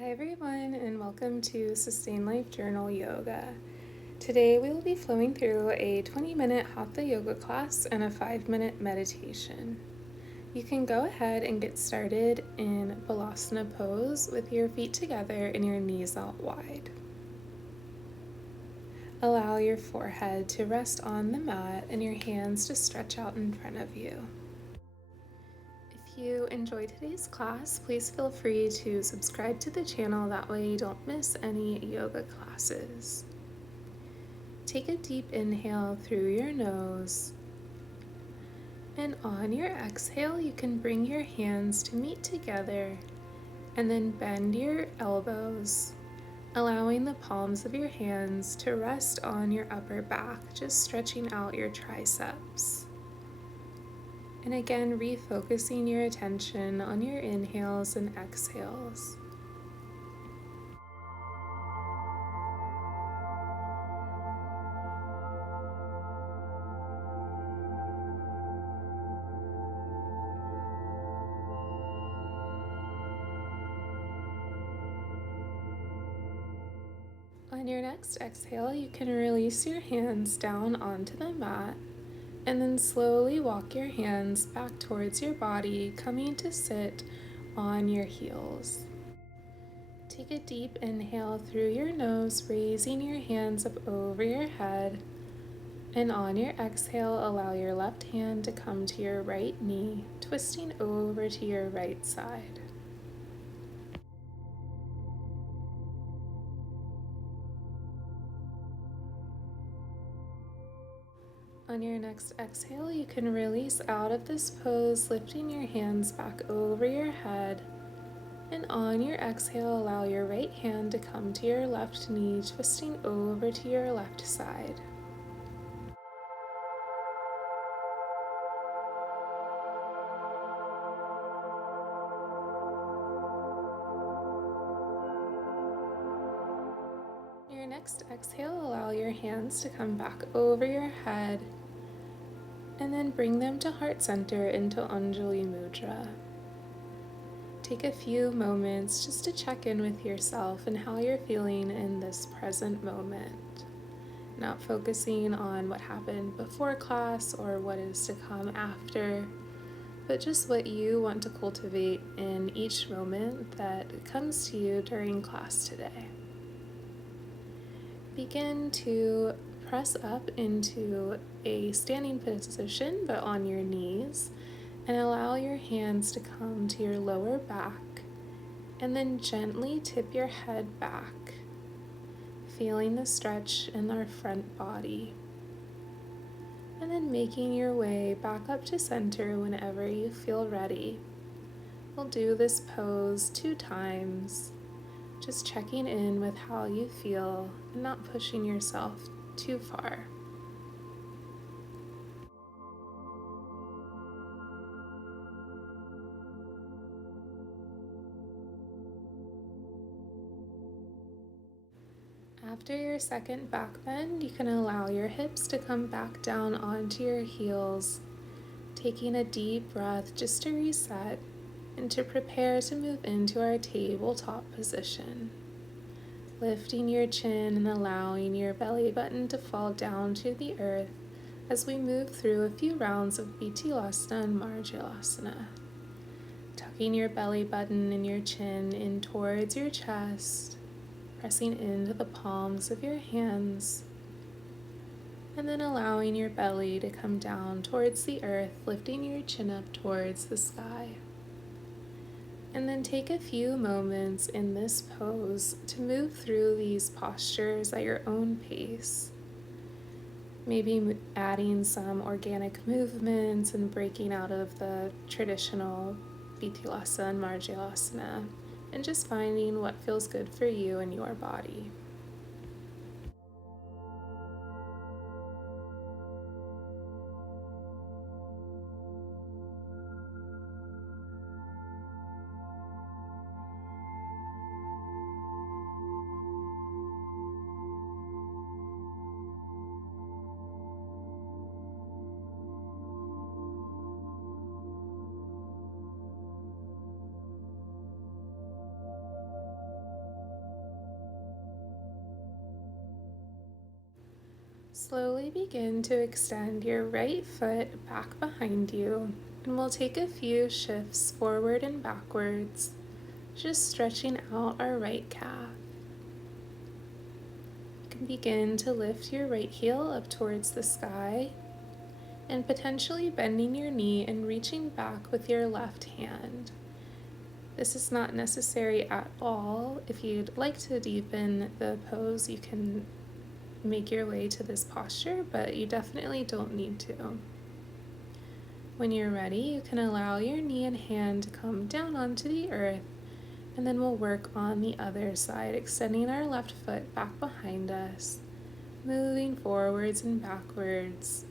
Hi everyone, and welcome to Sustain Life Journal Yoga. Today we will be flowing through a 20-minute Hatha yoga class and a 5-minute meditation. You can go ahead and get started in Balasana pose with your feet together and your knees out wide. Allow your forehead to rest on the mat and your hands to stretch out in front of you. If you enjoyed today's class, please feel free to subscribe to the channel, that way you don't miss any yoga classes. Take a deep inhale through your nose, and on your exhale you can bring your hands to meet together and then bend your elbows, allowing the palms of your hands to rest on your upper back, just stretching out your triceps. And again, refocusing your attention on your inhales and exhales. On your next exhale, you can release your hands down onto the mat and then slowly walk your hands back towards your body, coming to sit on your heels. Take a deep inhale through your nose, raising your hands up over your head. And on your exhale, allow your left hand to come to your right knee, twisting over to your right side. On your next exhale, you can release out of this pose, lifting your hands back over your head. And on your exhale, allow your right hand to come to your left knee, twisting over to your left side. Your next exhale, allow your hands to come back over your head and then bring them to heart center into Anjali Mudra. Take a few moments just to check in with yourself and how you're feeling in this present moment. Not focusing on what happened before class or what is to come after, but just what you want to cultivate in each moment that comes to you during class today. Begin to press up into a standing position, but on your knees, and allow your hands to come to your lower back, and then gently tip your head back, feeling the stretch in our front body, and then making your way back up to center whenever you feel ready. We'll do this pose 2 times, just checking in with how you feel and not pushing yourself too far. After your second back bend, you can allow your hips to come back down onto your heels, taking a deep breath just to reset and to prepare to move into our tabletop position. Lifting your chin and allowing your belly button to fall down to the earth as we move through a few rounds of Bitilasana and Marjalasana. Tucking your belly button and your chin in towards your chest, pressing into the palms of your hands, and then allowing your belly to come down towards the earth, lifting your chin up towards the sky. And then take a few moments in this pose to move through these postures at your own pace. Maybe adding some organic movements and breaking out of the traditional Bitilasana and Marjalasana, and just finding what feels good for you and your body. Slowly begin to extend your right foot back behind you, and we'll take a few shifts forward and backwards, just stretching out our right calf. You can begin to lift your right heel up towards the sky and potentially bending your knee and reaching back with your left hand. This is not necessary at all. If you'd like to deepen the pose, you can make your way to this posture, but you definitely don't need to. When you're ready, you can allow your knee and hand to come down onto the earth, and then we'll work on the other side, extending our left foot back behind us, moving forwards and backwards.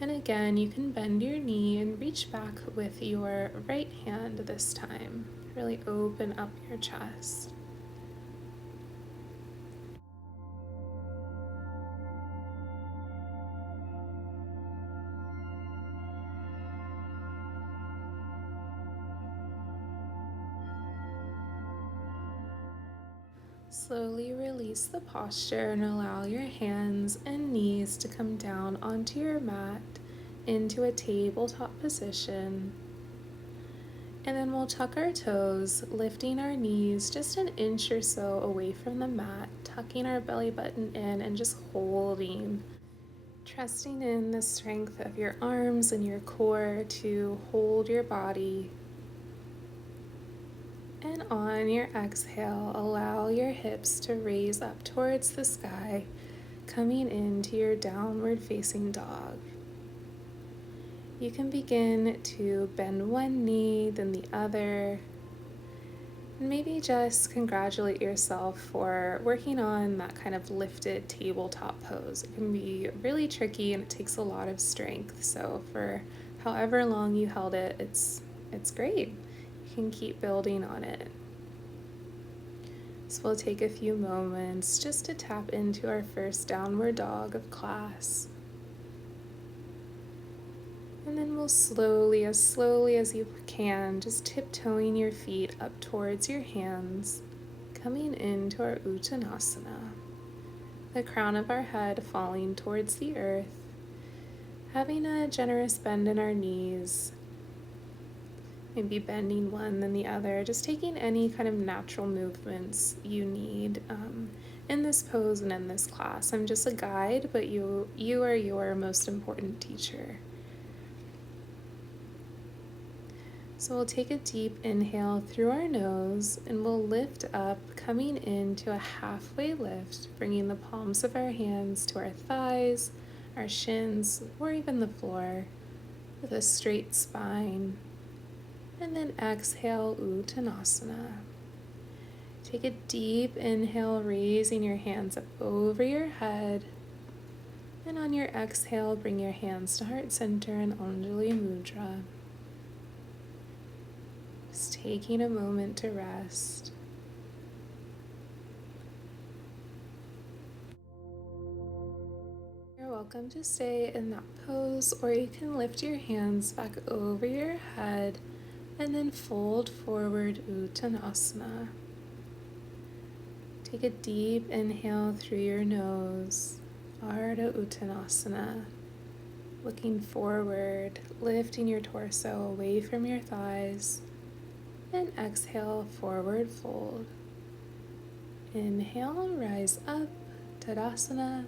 And again, you can bend your knee and reach back with your right hand this time. Really open up your chest. Slowly release the posture and allow your hands and knees to come down onto your mat into a tabletop position. And then we'll tuck our toes, lifting our knees just an inch or so away from the mat, tucking our belly button in and just holding, trusting in the strength of your arms and your core to hold your body. And on your exhale, allow your hips to raise up towards the sky, coming into your downward facing dog. You can begin to bend one knee, then the other, and maybe just congratulate yourself for working on that kind of lifted tabletop pose. It can be really tricky and it takes a lot of strength. So for however long you held it, it's great. You can keep building on it. So we'll take a few moments just to tap into our first downward dog of class. And then we'll slowly as you can, just tiptoeing your feet up towards your hands, coming into our Uttanasana. The crown of our head falling towards the earth, having a generous bend in our knees, maybe bending one then the other, just taking any kind of natural movements you need in this pose and in this class. I'm just a guide, but you are your most important teacher. So we'll take a deep inhale through our nose and we'll lift up, coming into a halfway lift, bringing the palms of our hands to our thighs, our shins, or even the floor with a straight spine. And then exhale, Uttanasana. Take a deep inhale, raising your hands up over your head. And on your exhale, bring your hands to heart center and Anjali Mudra. Just taking a moment to rest. You're welcome to stay in that pose, or you can lift your hands back over your head and then fold forward, Uttanasana. Take a deep inhale through your nose, Ardha Uttanasana. Looking forward, lifting your torso away from your thighs. And exhale, forward fold. Inhale, rise up, Tadasana.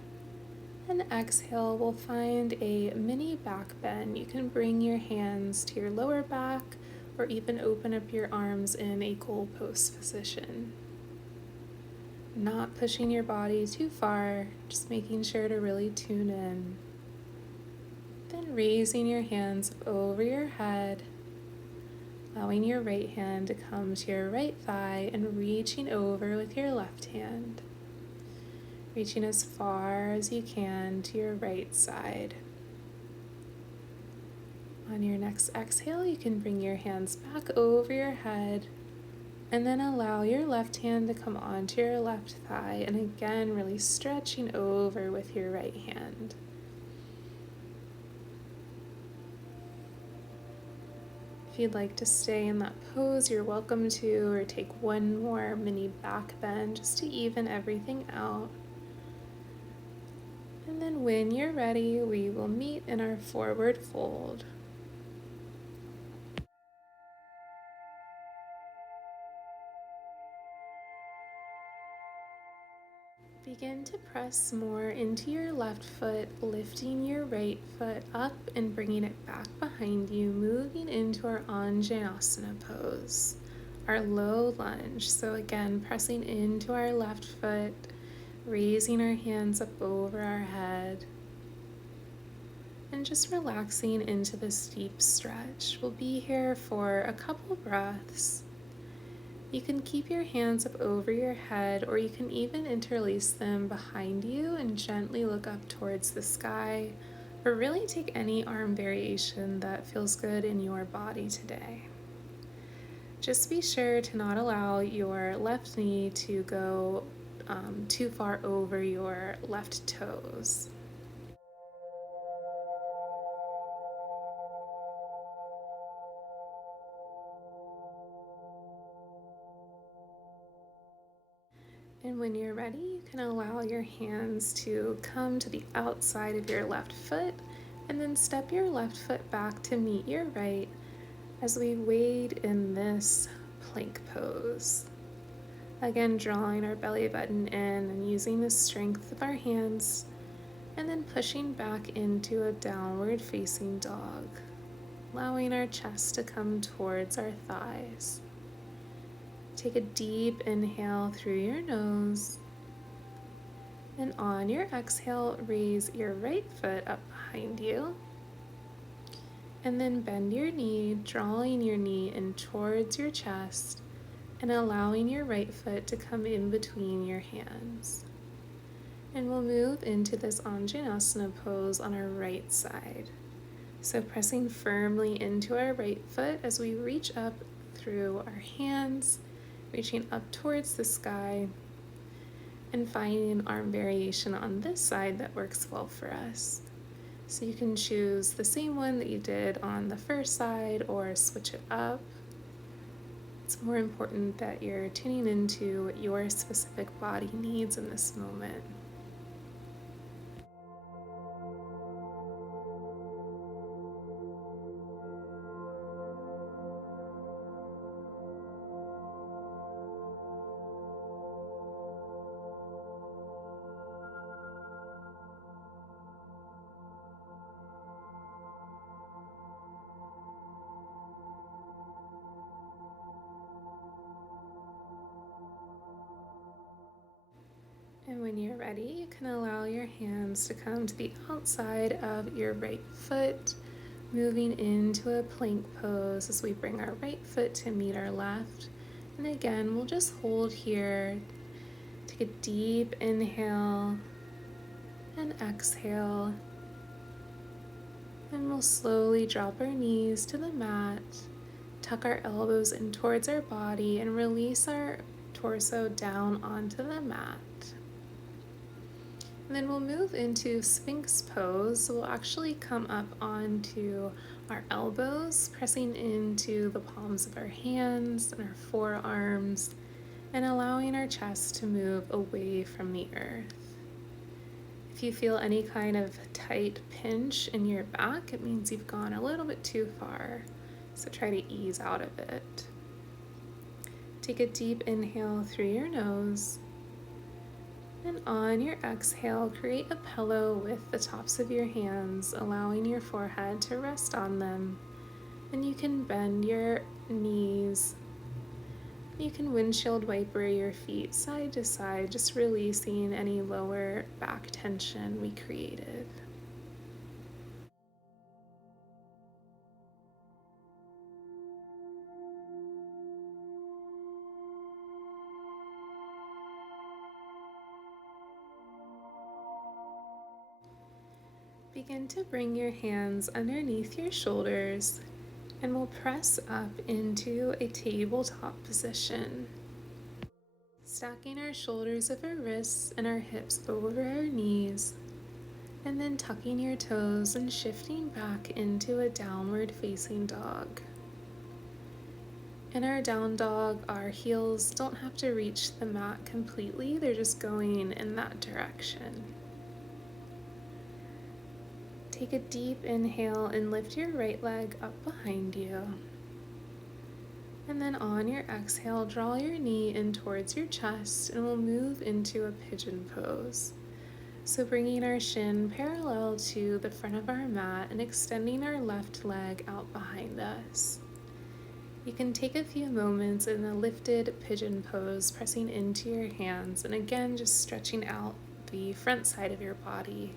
And exhale, we'll find a mini back bend. You can bring your hands to your lower back or even open up your arms in a goalpost position. Not pushing your body too far, just making sure to really tune in. Then raising your hands over your head, allowing your right hand to come to your right thigh and reaching over with your left hand. Reaching as far as you can to your right side. On your next exhale, you can bring your hands back over your head and then allow your left hand to come onto your left thigh, and again, really stretching over with your right hand. If you'd like to stay in that pose, you're welcome to, or take one more mini back bend just to even everything out. And then when you're ready, we will meet in our forward fold. Begin to press more into your left foot, lifting your right foot up and bringing it back behind you, moving into our Anjaneyasana pose, our low lunge. So again, pressing into our left foot, raising our hands up over our head, and just relaxing into this deep stretch. We'll be here for a couple breaths. You can keep your hands up over your head, or you can even interlace them behind you and gently look up towards the sky, or really take any arm variation that feels good in your body today. Just be sure to not allow your left knee to go too far over your left toes. And when you're ready, you can allow your hands to come to the outside of your left foot, and then step your left foot back to meet your right as we wade in this plank pose. Again, drawing our belly button in and using the strength of our hands, and then pushing back into a downward facing dog, allowing our chest to come towards our thighs. Take a deep inhale through your nose, and on your exhale, raise your right foot up behind you, and then bend your knee, drawing your knee in towards your chest, and allowing your right foot to come in between your hands. And we'll move into this Anjaneyasana pose on our right side. So pressing firmly into our right foot as we reach up through our hands, reaching up towards the sky, and finding an arm variation on this side that works well for us. So you can choose the same one that you did on the first side or switch it up. It's more important that you're tuning into what your specific body needs in this moment. And when you're ready, you can allow your hands to come to the outside of your right foot, moving into a plank pose as we bring our right foot to meet our left. And again, we'll just hold here. Take a deep inhale and exhale. And we'll slowly drop our knees to the mat, tuck our elbows in towards our body, and release our torso down onto the mat. And then we'll move into Sphinx pose. So we'll actually come up onto our elbows, pressing into the palms of our hands and our forearms, and allowing our chest to move away from the earth. If you feel any kind of tight pinch in your back, it means you've gone a little bit too far. So try to ease out of it. Take a deep inhale through your nose. And on your exhale, create a pillow with the tops of your hands, allowing your forehead to rest on them. And you can bend your knees. You can windshield wiper your feet side to side, just releasing any lower back tension we created. Begin to bring your hands underneath your shoulders, and we'll press up into a tabletop position. Stacking our shoulders of our wrists and our hips over our knees, and then tucking your toes and shifting back into a downward facing dog. In our down dog, our heels don't have to reach the mat completely, they're just going in that direction. Take a deep inhale and lift your right leg up behind you. And then on your exhale, draw your knee in towards your chest and we'll move into a pigeon pose. So bringing our shin parallel to the front of our mat and extending our left leg out behind us. You can take a few moments in a lifted pigeon pose, pressing into your hands and again just stretching out the front side of your body.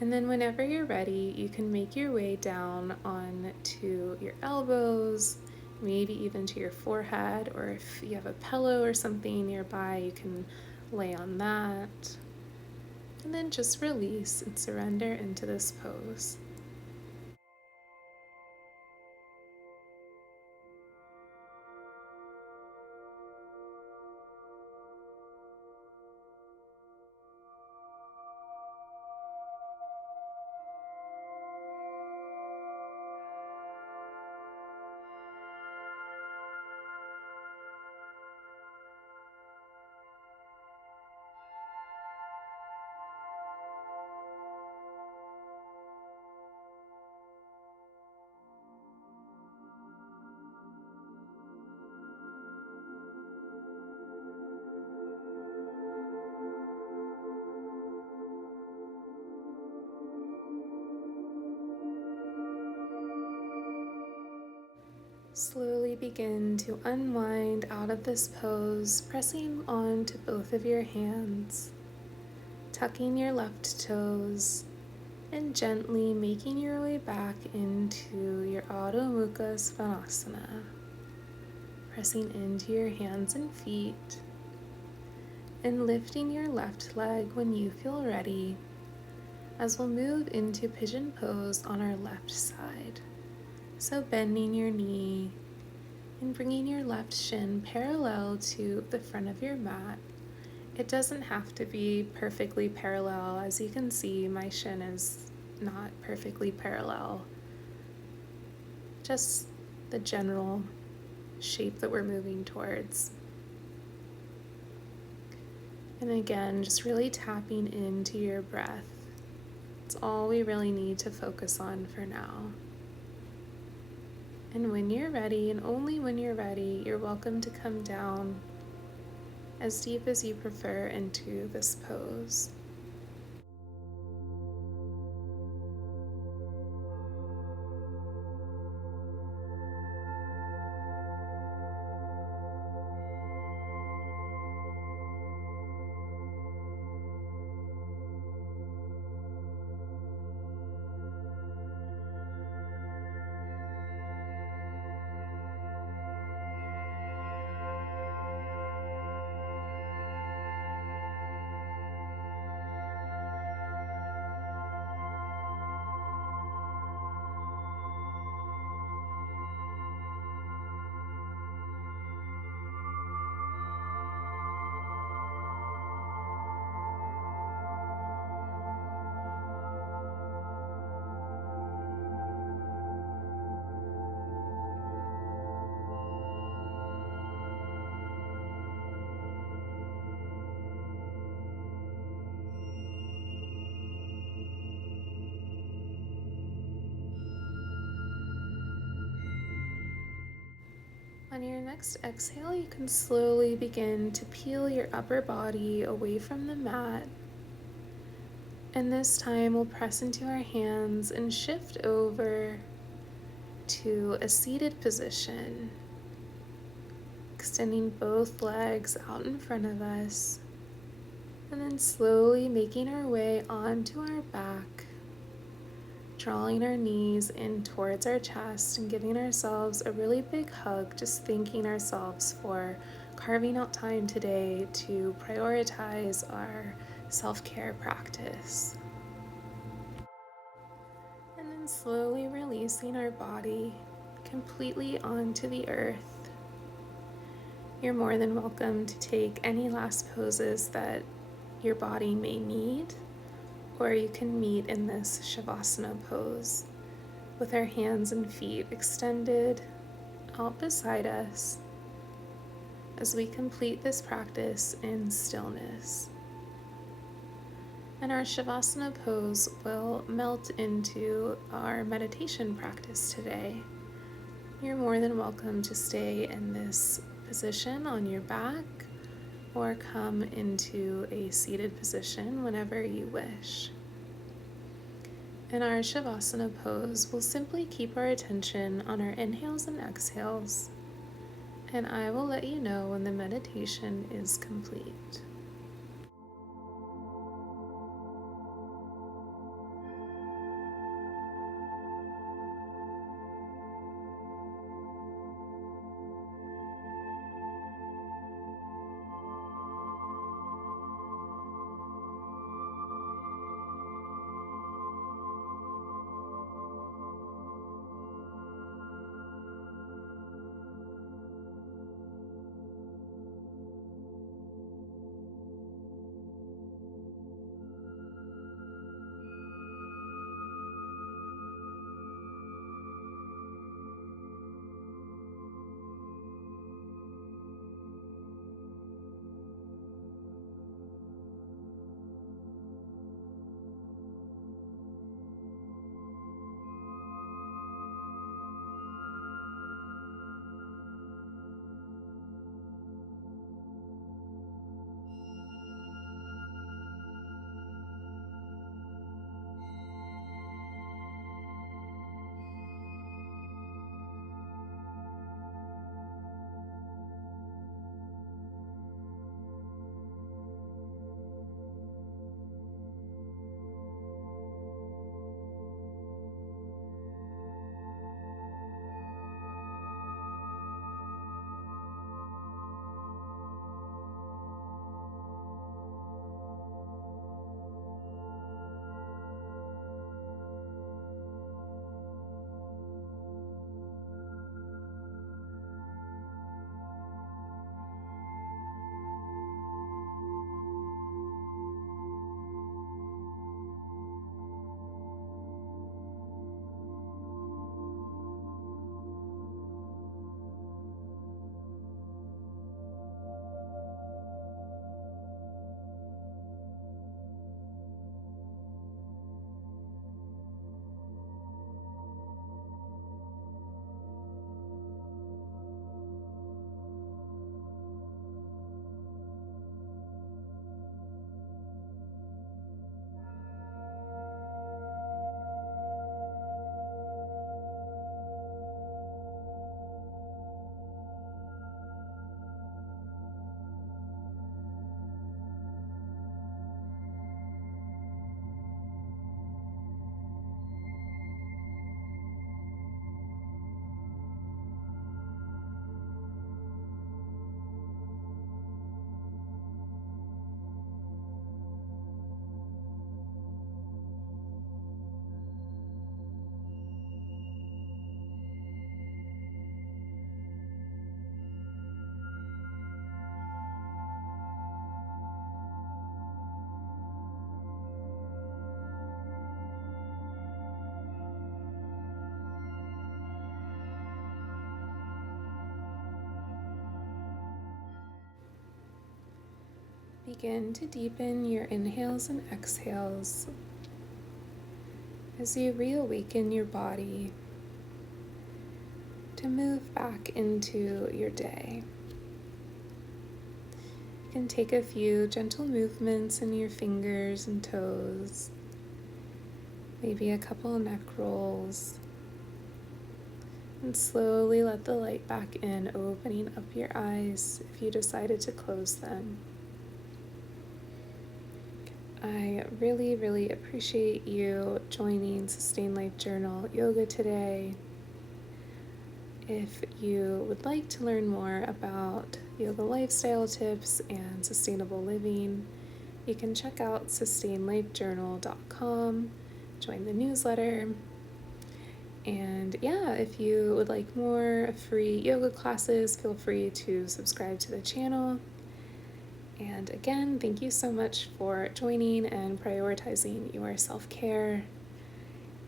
And then whenever you're ready, you can make your way down onto your elbows, maybe even to your forehead, or if you have a pillow or something nearby, you can lay on that. And then just release and surrender into this pose. Slowly begin to unwind out of this pose, pressing onto both of your hands, tucking your left toes, and gently making your way back into your Adho Mukha Svanasana, pressing into your hands and feet, and lifting your left leg when you feel ready, as we'll move into pigeon pose on our left side. So bending your knee and bringing your left shin parallel to the front of your mat. It doesn't have to be perfectly parallel. As you can see, my shin is not perfectly parallel. Just the general shape that we're moving towards. And again, just really tapping into your breath. It's all we really need to focus on for now. And when you're ready, and only when you're ready, you're welcome to come down as deep as you prefer into this pose. On your next exhale, you can slowly begin to peel your upper body away from the mat. And this time we'll press into our hands and shift over to a seated position, extending both legs out in front of us, and then slowly making our way onto our back, drawing our knees in towards our chest and giving ourselves a really big hug, just thanking ourselves for carving out time today to prioritize our self-care practice. And then slowly releasing our body completely onto the earth. You're more than welcome to take any last poses that your body may need, or you can meet in this Shavasana pose with our hands and feet extended out beside us as we complete this practice in stillness. And our Shavasana pose will melt into our meditation practice today. You're more than welcome to stay in this position on your back or come into a seated position whenever you wish. In our Shavasana pose, we'll simply keep our attention on our inhales and exhales, and I will let you know when the meditation is complete. Begin to deepen your inhales and exhales as you reawaken your body to move back into your day. You can take a few gentle movements in your fingers and toes, maybe a couple neck rolls, and slowly let the light back in, opening up your eyes if you decided to close them. I really, really appreciate you joining Sustain Life Journal Yoga today. If you would like to learn more about yoga lifestyle tips and sustainable living, you can check out sustainlifejournal.com, join the newsletter. And yeah, if you would like more free yoga classes, feel free to subscribe to the channel. And again, thank you so much for joining and prioritizing your self-care.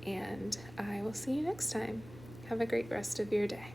And I will see you next time. Have a great rest of your day.